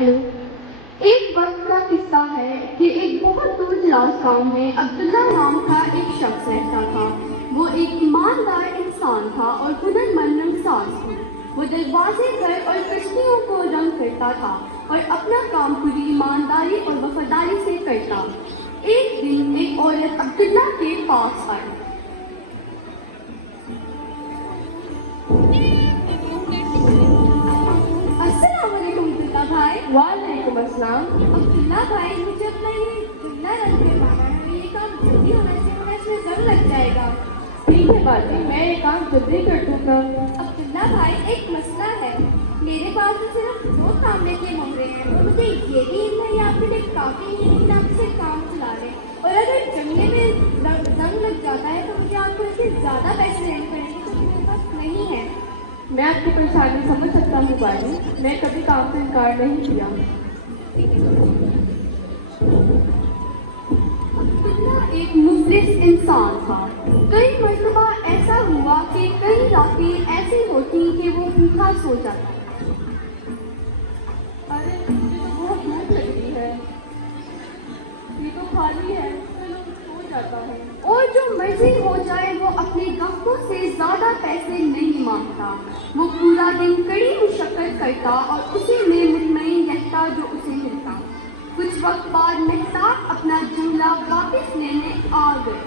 Hello. एक वक्त का किस्सा है कि एक बहुत दूर दराज गांव में अब्दुल्ला नाम का एक शख्स रहता था। वो एक ईमानदार इंसान था और हुनरमंद रंगसाज थी। वो दरवाजे घर और कश्तियों को रंग करता था और अपना काम पूरी ईमानदारी और वफादारी से करता। एक दिन एक औरत अब्दुल्ला के पास आई। वालेकुम अस्सलाम। अब्दुल्ला भाई, मुझे अपना ये जुमला रंग करवाना है। ये काम जल्दी होना चाहिए वरना इसमें जंग लग जाएगा। ठीक है बाजी, मैं ये काम जल्दी कर दूंगा। अब्दुल्ला भाई, एक मसला है। मेरे पास तो सिर्फ 2 तांबे के मोहरे हैं और मुझे ये भी इल्म है आपके लिए काफी नहीं कि आप से काम चला लें, और अगर जंगले में जंग लग जाता है तो मुझे आपको इससे ज्यादा पैसे देने पड़ेंगे जो मेरे पास नहीं है। मैं आपकी परेशानी समझ सकता हूँ बाजी, मैं कभी काम से इनकार नहीं किया। अब्दुल्ला एक मुफलिस इंसान था। कई मर्तबा ऐसा हुआ कि कई रातें ऐसी होती कि वो भूखा सो जाता। अरे मुझे तो बहुत भूख लग रही है, ये तो खाली है, चलो सो जाता हूँ। और जो मर्जी हो जाए वो अपने ग्राहकों से ज्यादा पैसे नहीं मांगता। वो पूरा दिन कड़ी मुशक्कत करता और उसी में मुतमईन रहता जो उसे मिलता। कुछ वक्त बाद मेहताब अपना जुमला वापस लेने आ गए।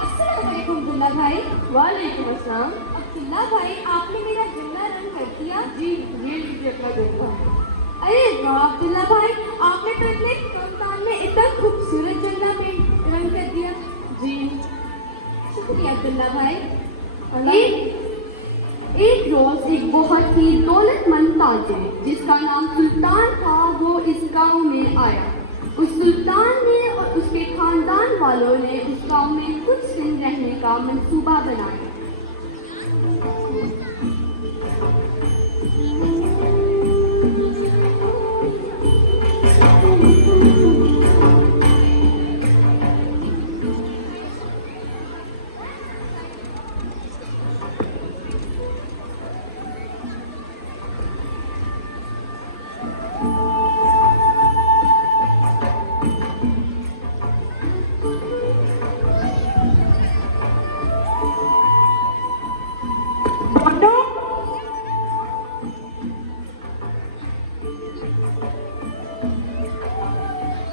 अस्सलामुअलैकुम अब्दुल्ला भाई। वालेकुम अस्सलाम। अब्दुल्ला भाई, आपने मेरा जुमला रंग कर दिया। जी ये लीजिए अपना जुमला। अरे वाह अब्दुल्ला भाई, आपने तो इतने कम टाइम में इतना खूबसूरत जुमला रंग कर दिया। जी शुक्रिया अब्दुल्ला भाई। एक रोज एक बहुत ही दौलतमंद ताजिर जिसका नाम सुल्तान था वो इस गांव में आया। उस सुल्तान ने और उसके खानदान वालों ने उस गांव में कुछ दिन रहने का मंसूबा बनाया।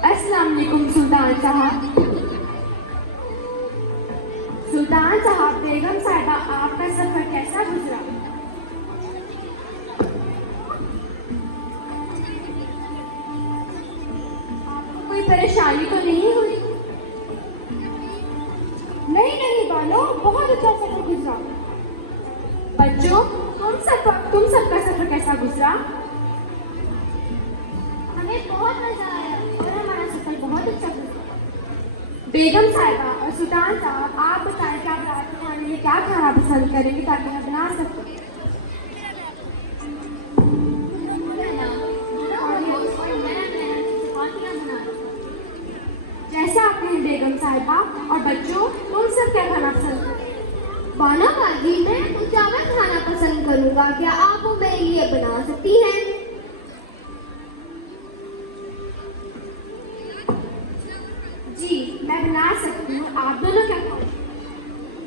अस्सलाम वालेकुम सुल्तान साहब। सुल्तान साहब, बेगम साहिबा, आपका सफर कैसा गुजरा? आपको कोई परेशानी तो नहीं हुई? नहीं नहीं बानो, बहुत अच्छा सफर गुजरा। बच्चों, तुम सबका सफर कैसा गुजरा? हमें बहुत मजा आया और हमारा सफर बहुत अच्छा गुजरा। बेगम साहिबा और सुल्तान साहब, आप बताएं कि आप रात के खाने में क्या खाना पसंद करेंगे ताकि मैं बना सकूं। जैसा आपने बेगम साहिबा। और बच्चों, तुम सब क्या खाना पसंद करेंगे? बाना बाजी, मैं तो चावल खाना पसंद करूंगा। क्या आप वो मेरे लिए बना सकती हैं? जी मैं बना सकती हूँ। आप दोनों क्या खाओगे?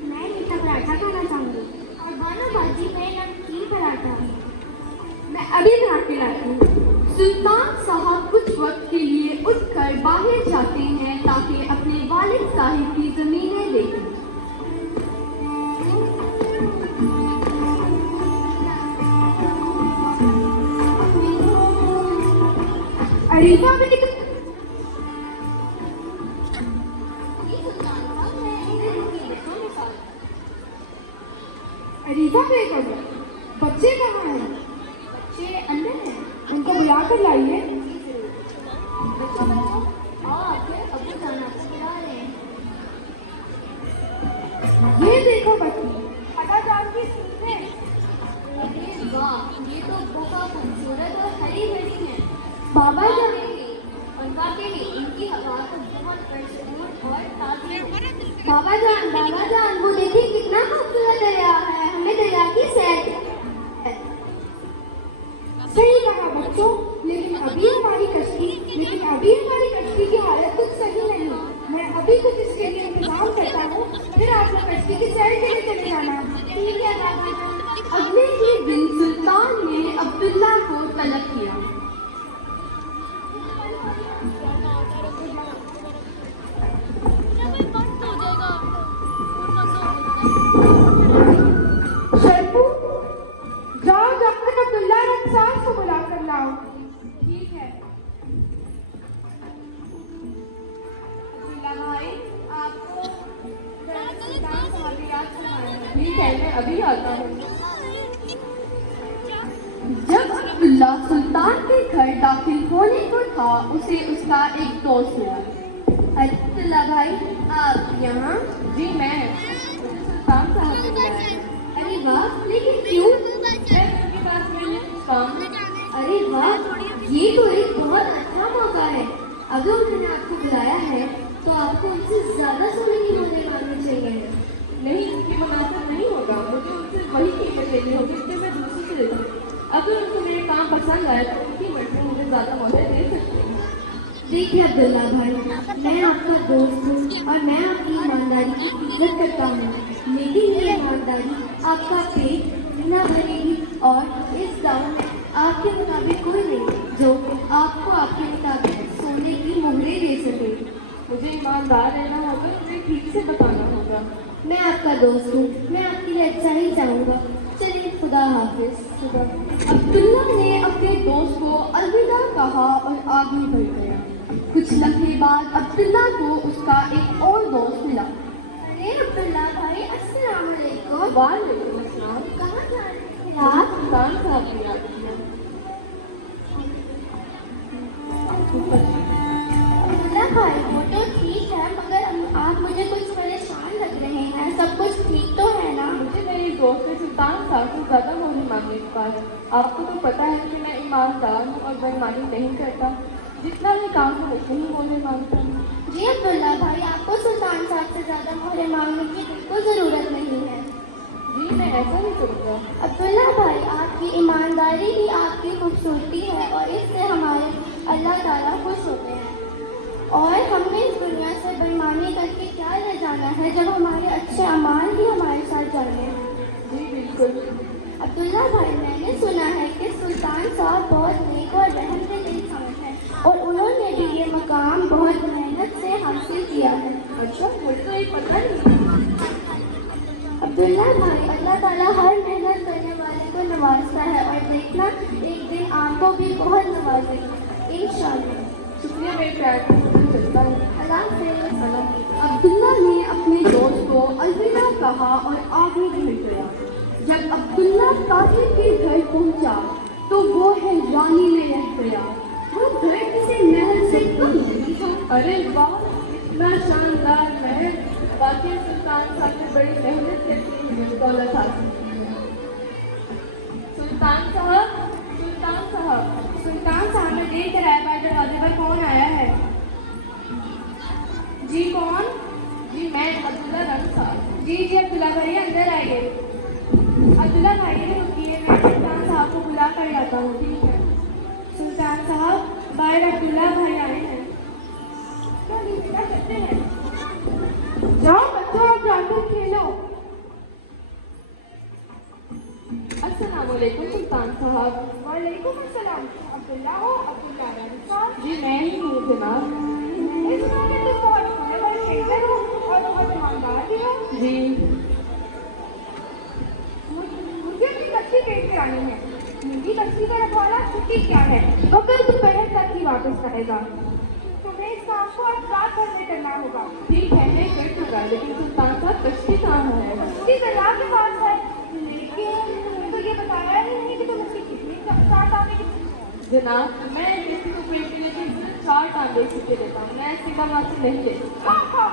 मैं मीठा पराठा खाना चाहूंगी। और बाना बाजी, मैं नमकीन पराठा। मैं अभी बना के लाती हूँ। सुल्तान साहब कुछ वक्त के लिए उठकर बाहर जाते हैं ताकि अपने वालिद साहिब की जमीनें देखें। अरीफा भी अरीफा बेगम, बच्चे कहाँ हैं? बच्चे अंदर हैं, उनको बुला कर लाइए। बच्चों बच्चों, आओ, आपके अब्बू जान आपको बुला रहे हैं। ये देखो बच्ची, खाला जान की सूरतें। अरे वाह, ये तो बहुत खूबसूरत और हरी भरी है। बाबा जान, और वाकई इनकी हवा तो बहुत पुरसकून और ताज़ी है। बाबा जान, वो देखिए कितना खूबसूरत दरिया है, हमें दरिया की सैर। सही कहा बच्चों, लेकिन अभी हमारी कश्ती की हालत कुछ सही नहीं। मैं अभी कुछ इसके लिए इंतजाम करता हूँ, फिर आप लोग कश्ती की सैर के लिए चले जाना। ठीक है बाबा जान। अगले ही दिन सुल्तान ने अब्दुल्ला को तलब किया। शर्फू, जाओ जाकर अब्दुल्ला रंसार को बुला कर लाओ। ठीक है। अब्दुल्ला भाई, आपको सुल्तान साहब की याद सुनाए। ठीक है, मैं अभी आता हूँ। जब अब्दुल्ला सुल्तान के घर दाखिल होने को था, उसे उसका एक दोस्त मिला। अब्दुल्ला भाई, आप यहाँ? जी मैं, मुझे सुल्तान साहब ने बुलाया। अरे वाह, लेकिन क्यों? मैं उनके पास मिलने काम। अरे वाह, ये तो एक बहुत अच्छा मौका है। अगर उन्होंने आपको बुलाया है तो आपको उनसे ज्यादा सोने की होने मांगनी चाहिए। नहीं, उनकी मुनासिब नहीं होगा। मुझे उनसे वही कीमत लेनी होगी जिससे मैं दूसरे से लेता हूँ। अगर उनको मेरे काम पसंद आए तो उनकी मर्जी मुझे ज़्यादा मोहलत दे सकती है। देखिए अब्दुल्ला भाई, मैं आपका दोस्त हूँ और मैं आपकी ईमानदारी की इज्जत करता हूँ, लेकिन ये ईमानदारी आपका पेट न भरेगी और इस गाँव में आपके मुताबिक कोई नहीं जो आपको आपके मुताबिक सोने की मोहरें दे सके। मुझे ईमानदार रहना होगा, मुझे ठीक से बताना होगा। मैं आपका दोस्त हूँ, मैं आपके लिए अच्छा ही चाहूँगा। चलिए, खुदा हाफिज। अब्दुल्ला ने अपने दोस्त को अलविदा कहा और आगे बढ़ गया। कुछ लम्हे बाद अब्दुल्ला को उसका एक और दोस्त मिला। अरे अब्दुल्ला भाई, अस्सलाम वालेकुम। वालेकुम अस्सलाम। कहाँ जा रहे हैं आप? सुल्तान साहब की याद किया। अब्दुल्ला भाई, वो तो ठीक है, मगर आप मुझे कुछ परेशान लग रहे हैं। सब कुछ ठीक तो है ना? मुझे मेरे दोस्त ने सुल्तान साहब से ज़्यादा मोहनी मांगने को कहा है। आपको तो पता है कि मैं ईमानदार हूँ और बेईमानी नहीं करता। जितना भी काम है उतनी ही मोहरे मांगता हूँ। जी अब्दुल्ला भाई, आपको सुल्तान साहब से ज़्यादा मोहरे मांगने की बिल्कुल ज़रूरत नहीं है। जी मैं ऐसा नहीं करूँगा। अब्दुल्ला भाई, आपकी ईमानदारी ही आपकी खूबसूरती है और इससे हमारे अल्लाह ताला खुश होते हैं। और हमें इस दुनिया से बेईमानी करके क्या ले जाना है जब हमारे अच्छे अमाल ही हमारे साथ जाने। जी बिल्कुल। अब्दुल्ला भाई, मैंने सुना है कि सुल्तान साहब बहुत नेक और रहमदिल इंसान हैं और उन्होंने भी ये मकाम बहुत मेहनत से हासिल किया है। अच्छा, मुझे तो ये पता नहीं। अब्दुल्ला भाई, अल्लाह ताला हर मेहनत करने वाले को नवाजता है और देखना एक दिन आपको भी बहुत नवाजेगा इंशाअल्लाह। शुक्रिया मेरे प्यार का, मुझे चलता है। अल्लाह हाफ़िज़। अब्दुल्ला ने अपने दोस्त को अलविदा कहा और आगे बढ़ गया। जब अब्दुल्ला ताहिर के घर पहुंचा तो वो हैरानी में रह गया। वो घर किसी महल से कम नहीं था। अरे वाह, इतना शानदार महल। वाकई सुल्तान साहब ने बड़ी मेहनत करके मुझे दौलत हासिल की है। सुल्तान साहब, सुल्तान साहब। सुल्तान साहब ने देर कराए बाद दरवाजे पर कौन आया है? जी कौन? जी मैं, अब्दुल्ला रंग साहब। जी अब्दुल्ला भाई अंदर आइए। अब्दुल्ला भाई ने रुकिए, मैं सुल्तान साहब को बुला कर लाता हूँ। ठीक है। सुल्तान साहब, बाहर अब्दुल्ला भाई आए हैं। क्या नहीं बेटा, करते हैं। जाओ बच्चों, आप जाकर खेलो। अस्सलाम वालेकुम सुल्तान साहब। वालेकुम अस्सलाम। अब्दुल्ला हो? अब्दुल्ला रंसार? जी मैं ही हूँ जनाब। मैंने सुना कि तुम बहुत बड़े शेखर हो और बहुत ईमानदार भी हो। जी मुझे अपनी कश्ती पेश करानी है। मेरी कश्ती का रखवाला छुट्टी क्या है, वो कल दोपहर तक ही वापस करेगा। तुम्हें इस काम को आज रात भर में करना होगा। ठीक है, मैं कर दूंगा, लेकिन सुल्तान साहब कश्ती कहाँ है? कश्ती दरिया के पास है, लेकिन तुमने तो ये बताया ही नहीं कि तुम उसकी कितनी चार टांगे की। जनाब, मैं किसी को पेट के लिए सिर्फ 4 टांगे सीखे देता हूँ। मैं ऐसी बात से नहीं लेता। हाँ।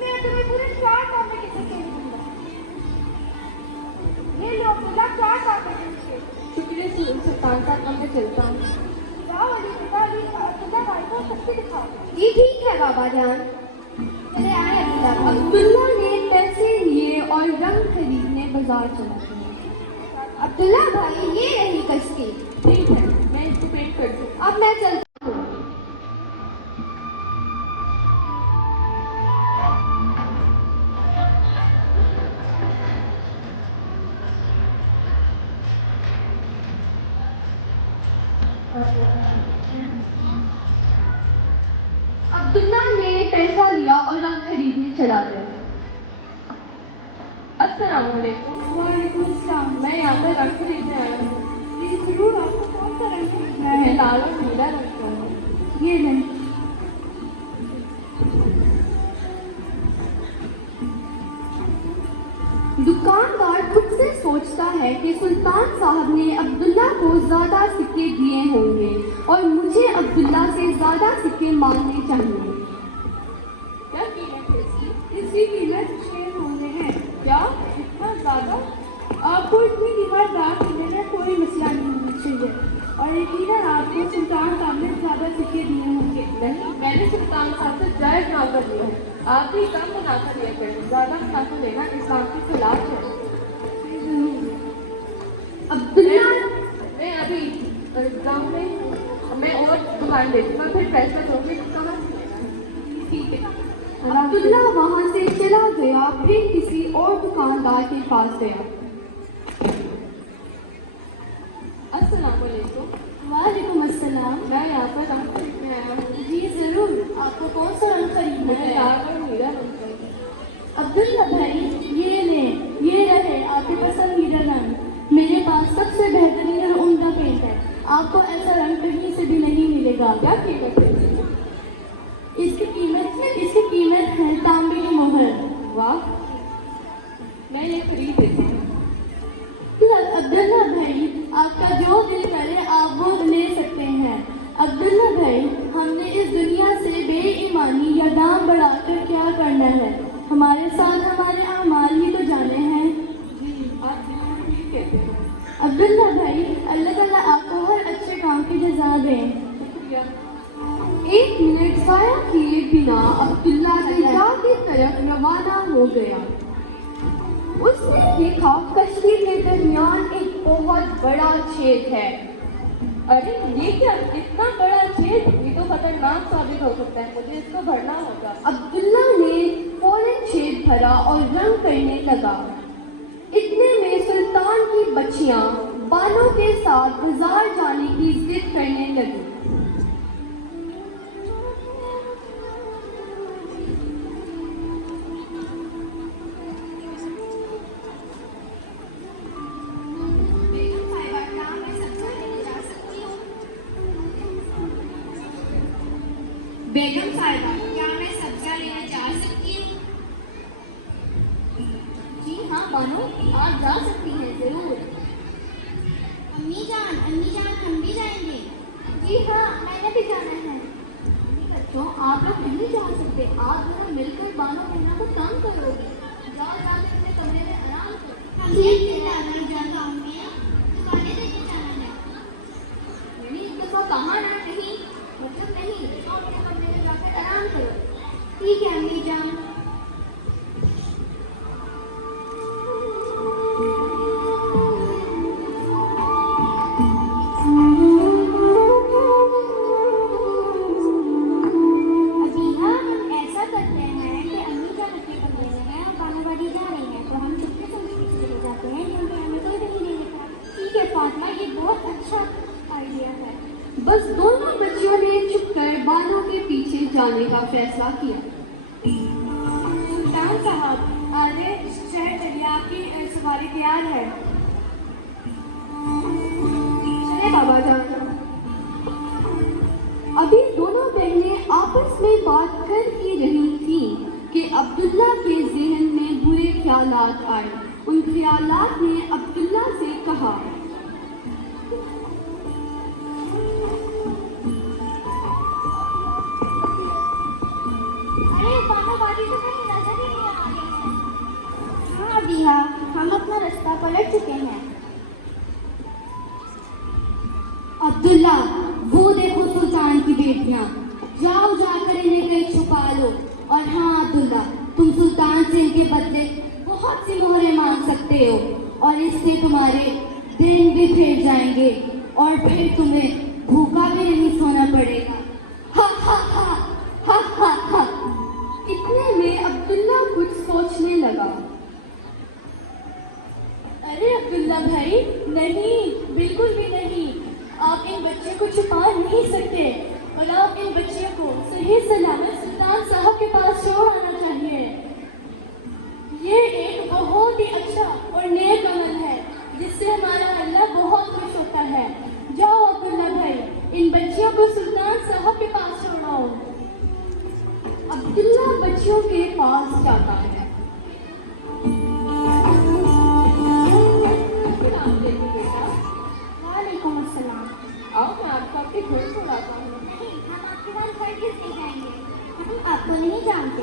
मैं तुम्हें पूरे 4 टांगे की सीखे दूंगा। ये लो अब्दुल्ला, 4 टांगे की सीखे। शुक्रिया सुल्तान साहब, अब मैं चलता हूँ। जाओ अली बेटा, अली अब्दुल्ला भाई को कश्ती दिखाओ। जी ठीक है बाबा जान। चले आए अब्दुल्ला अब्दुल्ला ने पैसे लिए और रंग खरीदने बाजार चला गया। अब्दुल्ला भाई, ये रही कश्ती। ठीक है, मैं इसको पेंट करती हूँ। अब मैं चलता हूँ। अब्दुल्ला ने पैसा लिया और रंग खरीदने चला गया। अस्सलाम वालेकुम। वालेकुम सलाम। मैं यहाँ पर रंग खरीदने आया हूँ। जी जरूर, आपको कौन सा रंग खरीदना है? मैं लाल और नीला रंग का हूँ। ये लें। दुकानदार खुद से सोचता है कि सुल्तान साहब ने अब्दुल्ला को ज्यादा सिक्के दिए होंगे और मुझे अब्दुल्ला से ज्यादा सिक्के मांगने चाहिए। क्या कीमत है इसकी? इसकी कीमत 6 होने हैं। क्या इतना ज़्यादा? आपको इतनी कीमत दाम देने में कोई मसला नहीं होना चाहिए और यकीनन आपको सुल्तान साहब ने ज़्यादा सिक्के दिए होंगे। नहीं, मैंने सुल्तान साहब से जायज़ मुनाफा लिया है। आप भी कम मुनाफा लिया करें। ज़्यादा मुनाफा लेना इस्लाम के खिलाफ है। अब्दुल्ला मैं अभी गाँव में मैं और दुकान देखूँगा, फिर फैसला करूँगी कि कहाँ से लेना है। ठीक है। अब्दुल्ला वहां से चला गया, फिर किसी और दुकानदार के पास गया। अस्सलाम वालेकुम। वालेकुम अस्सलाम। मैं यहाँ पर रंग खरीदने आया हूँ। जी जरूर, आपको कौन सा रंग खरीदना मुझे है? लाल और नीला रंग चाहिए। अब्दुल्ला भाई, ये लें, ये रहे आपके पसंदीदा रंग। मेरे पास सबसे बेहतरीन और उम्दा पेंट है। आपको ऐसा रंग कहीं से भी नहीं मिलेगा। क्या कीमत है इसकी? इसकी कीमत है तांबे की मोहर। वाह, मैं ये खरीद लेती हूँ। अब्दुल्ला भाई, आपका जो दिल करे आप वो ले सकते हैं। अब्दुल्ला भाई, हमने इस दुनिया से बेईमानी या दाम बढ़ाकर क्या करना है? हमारे साथ हमारे अमाल ही तो जाने हैं। जी, आप बिल्कुल ठीक कहते हैं। अब्दुल्ला भाई, अल्लाह ताला आपको हर अच्छे काम की जज़ा दें। शुक्रिया। 1 मिनट ज़ाया किए बिना अब्दुल्ला दरिया की तरफ रवाना हो गया। उसने देखा कश्ती के दरमियान एक बहुत बड़ा छेद है। अरे ये क्या, इतना बड़ा छेद? ये तो खतरनाक साबित हो सकता है। मुझे इसको भरना होगा। अब्दुल्ला ने फौरन छेद भरा और रंग करने लगा। इतने में सुल्तान की बच्चियां बालों के साथ बाजार जाने की जिद करने लगी। बेगम साहिबा, क्या मैं सब्जियां लेने जा सकती हूँ? जी हाँ बानो, आप जा सकती हैं जरूर। अम्मी जान, हम भी जाएंगे। जी हाँ, मैंने भी जाना है। बच्चों, आप लोग नहीं जा सकते। आप जरा मिलकर बानो कहना को कम करोगे। जाओ जाकर अपने कमरे में आराम करो। हमें जाना जाता अम्मी, दुकानें देखे जाना है। नहीं, इस दफा कहाँ ना नहीं, मतलब नहीं। जाओ अपने कमरे में जाकर आराम करो। ठीक है अम्मी जान। बस दोनों बच्चियों ने चुपकर बालों के पीछे जाने का फैसला किया। सुल्तान साहब, आगे शहर चलिए, आपकी सवारी तैयार है। चले बाबा जान। अभी दोनों बहनें आपस में बात कर ही रही थीं कि अब्दुल्ला के जहन में बुरे ख्यालात आए। उन ख्यालात ने अब्दुल्ला से कहा, हाँ दिया, हम अपना रास्ता पलट चुके हैं। अब्दुल्ला, वो देखो सुल्तान की बेटियां। जाओ जाकर इन्हें कहीं छुपा लो। और हाँ अब्दुल्ला, तुम सुल्तान से इनके बदले बहुत सी मोहरें मांग सकते हो और इससे तुम्हारे दिन भी फिर जाएंगे और फिर तुम्हें भूखा भी नहीं सोना पड़ेगा। हा हा हा हा हा हा। इतने में अब्दुल्ला कुछ सोचने लगा। अरे अब्दुल्ला भाई, नहीं, बिल्कुल भी नहीं। आप इन बच्चे को छुपा नहीं सकते और आप इन बच्चियों को सही सलामत सुल्तान साहब के पास छोड़ आना चाहिए। ये एक बहुत ही अच्छा और नेक अमल है जिससे हमारा अल्लाह बहुत खुश होता है। जाओ अब्दुल्ला भाई, इन बच्चियों को सुल्तान साहब के पास छोड़ाओ। अब्दुल्ला बच्चियों के पास जाता है। वालेकुम अस्सलाम। आओ, मैं आपको आपके घर को लाता हूँ। नहीं, हम आपके पास घर किस लिए जाएंगे? हम आपको नहीं जानते।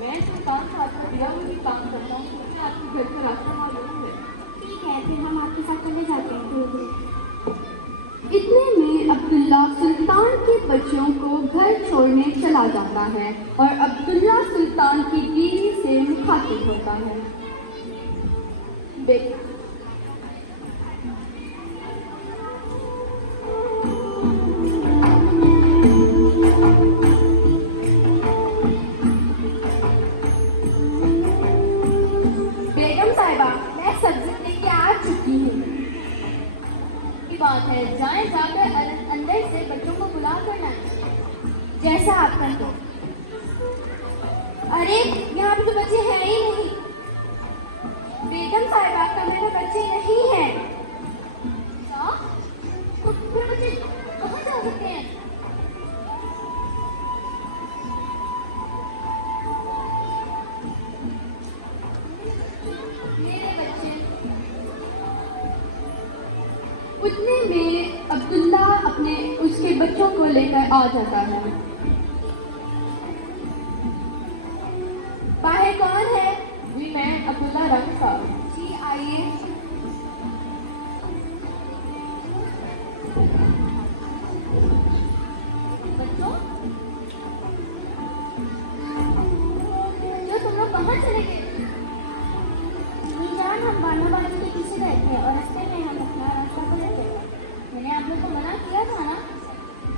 मैं सुल्तान साहब को दिया हुआ काम करता हूँ, मुझे आपके घर का रास्ता मालूम है। ठीक है, फिर हम आपके साथ चले जाते हैं धीरे धीरे। इतने में अब्दुल्ला सुल्तान के बच्चों को घर छोड़ने चला जाता है और अब्दुल्ला सुल्तान की बीवी से मुखातिब होता है। बेटा, बेगम साहिबा, मैं सब्जी लेके आ चुकी हूँ। की बात है, जाएं जाकर अंदर से बच्चों को बुला कर लाएं। जैसा आप कहें। अरे यहाँ पे तो बच्चे हैं ही नहीं। बेगम साहिबा, कमरे में बच्चे नहीं हैं। क्या? तो फिर बच्चे कहाँ जा सकते हैं? मेरे बच्चे। उतने में अब्दुल्ला अपने उसके बच्चों को लेकर आ जाता है। बाहर कौन है? जी मैं अब्दुल्ला रंग साहब। जी आइए। बच्चों, जो तुम लोग कहाँ चले गए? जान, हम बानाबाद के पीछे गए थे और रास्ते में हम अपना रास्ता बदल गए। मैंने आप लोग को मना किया था ना।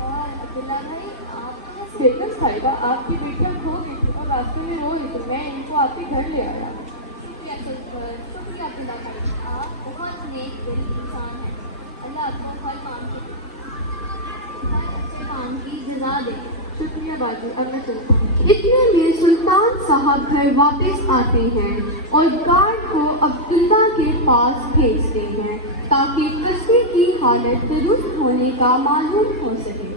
और अब्दुल्ला भाई, आप बेगम साहिबा, आपकी बेटियाँ खो गई थी और रास्ते में रो रही थी। मैं इनको आपके घर ले आया। शुक्रिया अब्दुल्ला भाई, आप बहुत नेक दिल इंसान हैं। अल्लाह आपको हर काम हर अच्छे काम की जजा दे। शुक्रिया बाजी, अब मैं चलता हूँ। इतने में सुल्तान साहब घर वापस आते हैं और गार्ड को अब्दुल्ला के पास भेजते हैं ताकि कस्बे की हालत दुरुस्त होने का मालूम हो सके।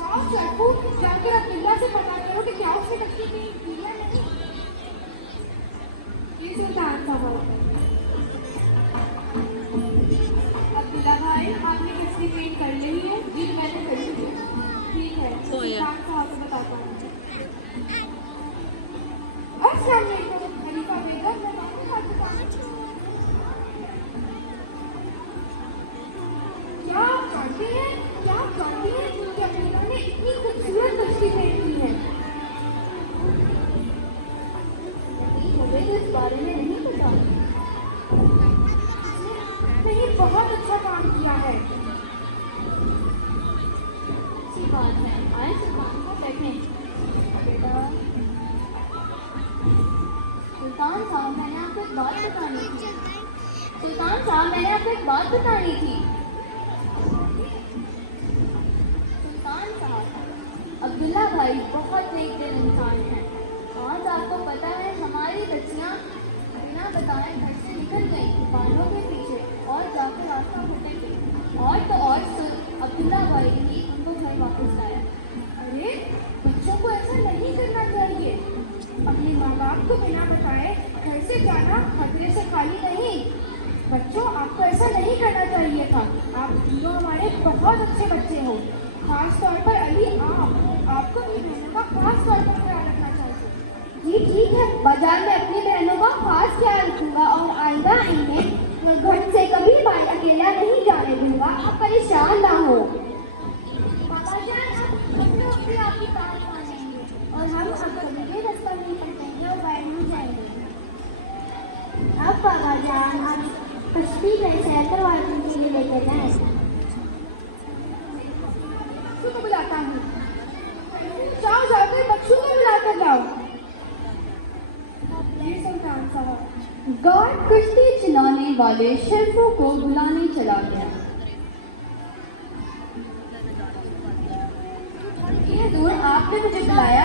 जाओ चाकू, जाकर अब्दुल्ला से पता करो कि क्या उसने बच्चे की या नहीं। ये सुल्तान साहब। अब्दुल्ला भाई, आपने किसकी पेंट कर ली है? जी मैंने कर दिया। ठीक है, सुल्तान साहब को बताता हूँ। अस्सलाम वालेकुम खलीफा बेगम, मैं वापस आ चुका हूँ। क्या आप जानती हैं कि अब्दुल्ला ने इतनी खूबसूरत कश्ती पेंट की है? मुझे तो इस बारे में नहीं पता। नहीं, बहुत अच्छा काम किया है। अच्छी बात है। आए सुल्तान को बैठें। बेटा सुल्तान साहब, मैंने आपको एक बात बतानी थी। सुल्तान साहब, मैंने आपको एक बात बतानी थी। सुल्तान साहब, अब्दुल्ला भाई बहुत नेक दिल इंसान है। आज आपको पता है, हमारी बच्चियाँ बिना बताए घर से निकल गई बालों के पीछे और जाकर रास्ता भटक गई। और तो और अब्दुल्ला भाई ने उनको घर वापस लाया। अरे, बच्चों को ऐसा नहीं करना चाहिए। अपने माँ बाप को बिना बताए घर से जाना खतरे से खाली नहीं। बच्चों, आपको ऐसा नहीं करना चाहिए था। आप तीनों हमारे बहुत अच्छे बच्चे हो। खास तौर पर अली, आपको अपनी बहनों का खास तौर पर ख्याल रखना चाहिए। जी ठीक है, बाजार में अपनी बहनों का खास ख्याल रखूंगा और आइंदा इन्हें घर से कभी बाहर अकेला नहीं जाने दूंगा। आप परेशान ना हो। बाबा जान, हम लोग भी आपकी बात मानेंगे और हम आता हूँ। जाओ जाकर बच्चों को बुला कर लाओ। जी सुल्तान साहब। गार्ड कश्ती चलाने वाले शेरफों को बुलाने चला गया। ये दूर आपने मुझे बुलाया?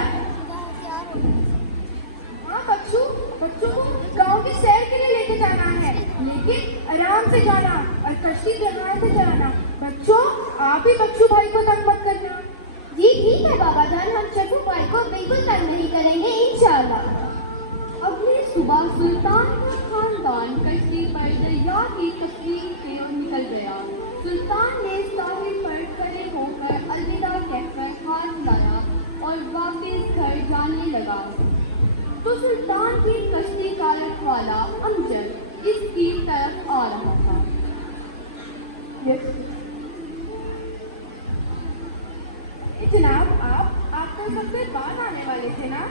हाँ बच्चों को गांव की सैर के लिए लेके जाना है, लेकिन आराम से जाना और कश्ती ध्यान से चलाना। बच्चों आप ही बच्चू भाई को तंग मत करना। जी ठीक है बाबा जान, हम शफू भाई को बिल्कुल तंग नहीं करेंगे इंशाल्लाह। अगली सुबह सुल्तान का खानदान कश्ती पर दरिया की तफरीह से निकल गया। सुल्तान ने साहिल पर खड़े होकर अलविदा कहकर हाथ लाया और वापस घर जाने लगा तो सुल्तान की कश्ती का रखवाला अमजद इसकी तरफ आ रहा था। जनाब आप तो सबसे बाद आने वाले थे ना?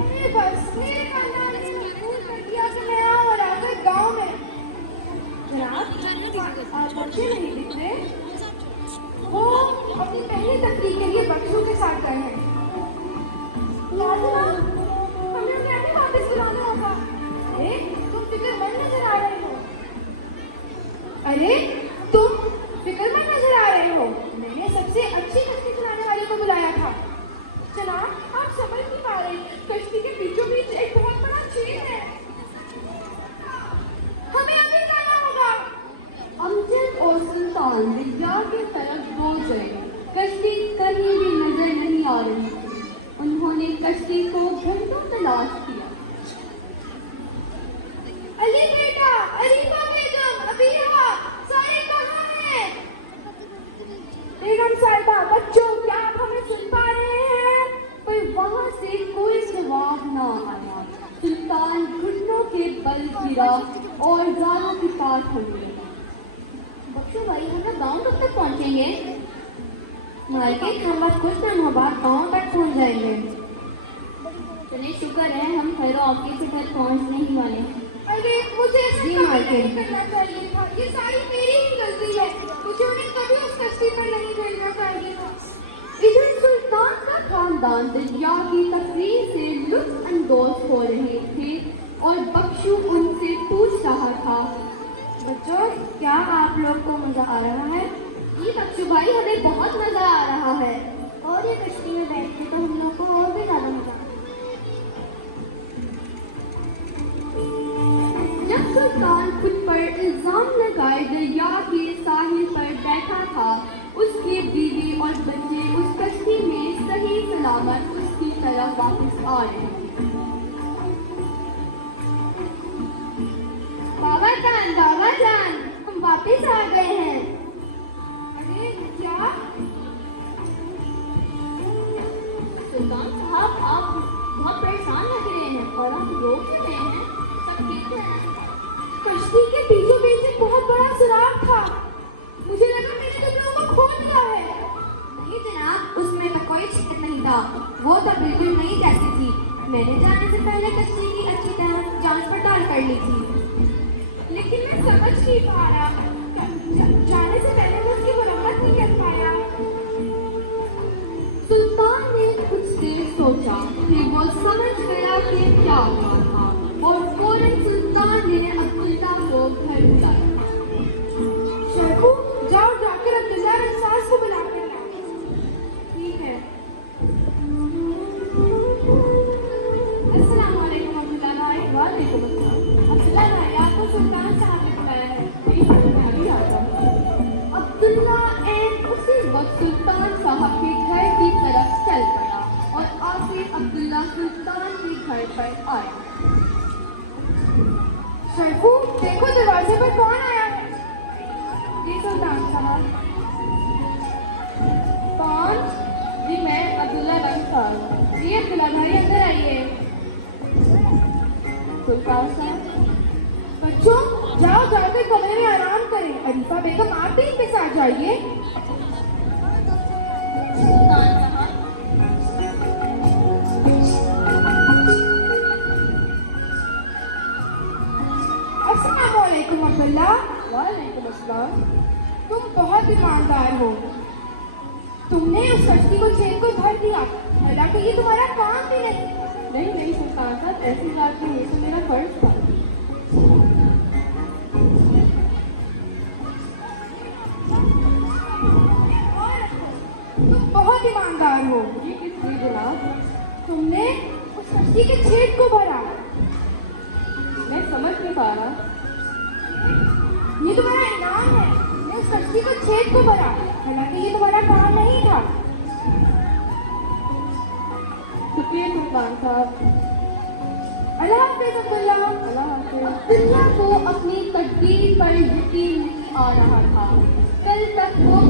अरे बस मेरे खानदान ने मजबूर कर दिया कि मैं आऊं और आकर गांव में। जनाब आप बच्चे नहीं दिख रहे। वो अपनी पहली तकलीफ के लिए बच्चों के साथ गए हैं। या जनाब हमें उन्हें अभी वापस बुलाना होगा। अरे तुम फिक्रमंद नजर आ रहे हो। अरे तुम फिक्रमंद नजर आ रहे हो। मैंने सबसे अच्छी कश्ती चलाने वाले को बुलाया था। जनाब आप समझ नहीं पा रहे, कश्ती के बीचों बीच एक बहुत बड़ा छेद है। हमें अभी जाना होगा। अमजद और सुल्तान दरिया की तरफ दौड़ गए। कश्ती कहीं भी नजर नहीं आ रही थी। उन्होंने कश्ती को घंटों तलाश किया। अली बेटा, अरीफा बेगम, अबीहा, सारे कहाँ हैं? बेगम साहिबा, बच्चों क्या आप हमें सुन पा रहे हैं? पर वहां से कोई जवाब न आया। सुल्तान घुटनों के बल गिरा और गालों के पास होने लगा। बच्चों भाई हम लोग गाँव कब तक पहुँचेंगे? मालकिन हम बस कुछ दिनों बाद गाँव तक पहुँच जाएंगे। चलिए शुक्र है हम खैर ऑफिस से घर पहुँचने ही वाले हैं। अरे मुझे ऐसा जी, कभी मालकिन। नहीं करना चाहिए था। ये सारी मेरी ही गलती है। मुझे उन्हें कभी उस कश्ती पर नहीं भेजना चाहिए था। इधर सुल्तान का खानदान दरिया की तफरीह से लुत्फ अंदोज हो रहे थे और बख्शू उनसे पूछ रहा था, बच्चों क्या आप लोग को मजा आ रहा है? जी बच्चू भाई हमें बहुत मजा आ रहा है और ये कश्ती में बैठ के तो हम लोग को और भी ज्यादा मजा। जब सुल्तान खुद पर इल्जाम लगाए दरिया के साहिल पर बैठा था, उसके बीवी और बच्चे उस कश्ती में सही सलामत उसकी तरफ वापस आ रहे थे। बाबा जान हम वापस आ गए हैं। अरे क्या? सुल्तान साहब आप बहुत परेशान लग रहे हैं और आप रो क्यों रहे हैं? सब ठीक है? कश्ती के बीचों बीच एक बहुत बड़ा सुराख था। मुझे लगा मैंने तुम लोगों को खो दिया है। नहीं जनाब उसमें तो कोई शिकत नहीं था। वो तो बिल्कुल नई जैसी थी। मैंने जाने से पहले कश्ती की अच्छी तरह जांच पड़ताल कर ली थी, लेकिन मैं समझ नहीं पा रहा। जाने से पहले मैं उसकी मरम्मत नहीं कर पाया। सुल्तान ने कुछ देर सोचा, फिर वो समझ गया कि क्या हुआ था और फौरन सुल्तान ने अब्दुल्ला को घर बुलाया। शेखू जाओ जाकर अब्दुल्ला रसास को बुला कर लाओ। ठीक है। अस्सलाम वालेकुम अब्दुल्ला भाई। वालेकुम अस्सलाम। अब्दुल्ला भाई आपको सुल्तान साहब ने बुलाया है। ठीक है मैं अभी आता हूँ। अब्दुल्ला एन उसी वक्त सुल्तान साहब के घर की तरफ चल पड़ा और आखिर अब्दुल्ला सुल्तान के घर पर आया। शेखू देखो दरवाजे पर कौन आया है? जी सुल्तान साहब। कौन? जी मैं अब्दुल्ला रंग साहब। जी अब्दुल्ला भाई अंदर आइए। सुल्तान साहब बच्चों जाओ जाकर कमरे में आराम करें। अरीफा बेगम आप भी इनके साथ जाइए। सुल्तान साहब अस्सलाम वालेकुम अब्दुल्ला। वालेकुम अस्सलाम। तुम बहुत ईमानदार हो। तुमने उस कश्ती को छेद को भर दिया, हालांकि ये तुम्हारा काम भी नहीं। नहीं नहीं सुल्तान साहब, ऐसी बात नहीं, तो मेरा फर्ज था। तुम बहुत ईमानदार हो। ये किस लिए जनाब? तुमने उस कश्ती के छेद को भरा। मैं समझ नहीं पा रहा। ये तुम्हारा इनाम है। तुमने उस कश्ती को छेद को भरा, हालांकि ये तुम्हारा काम नहीं था। शुक्रिया सुल्तान साहब। अल्लाह हाफिज अब्दुल्ला। अल्लाह हाफिज। अब्दुल्ला को अपनी तकदीर पर यकीन नहीं आ रहा था। कल तक वो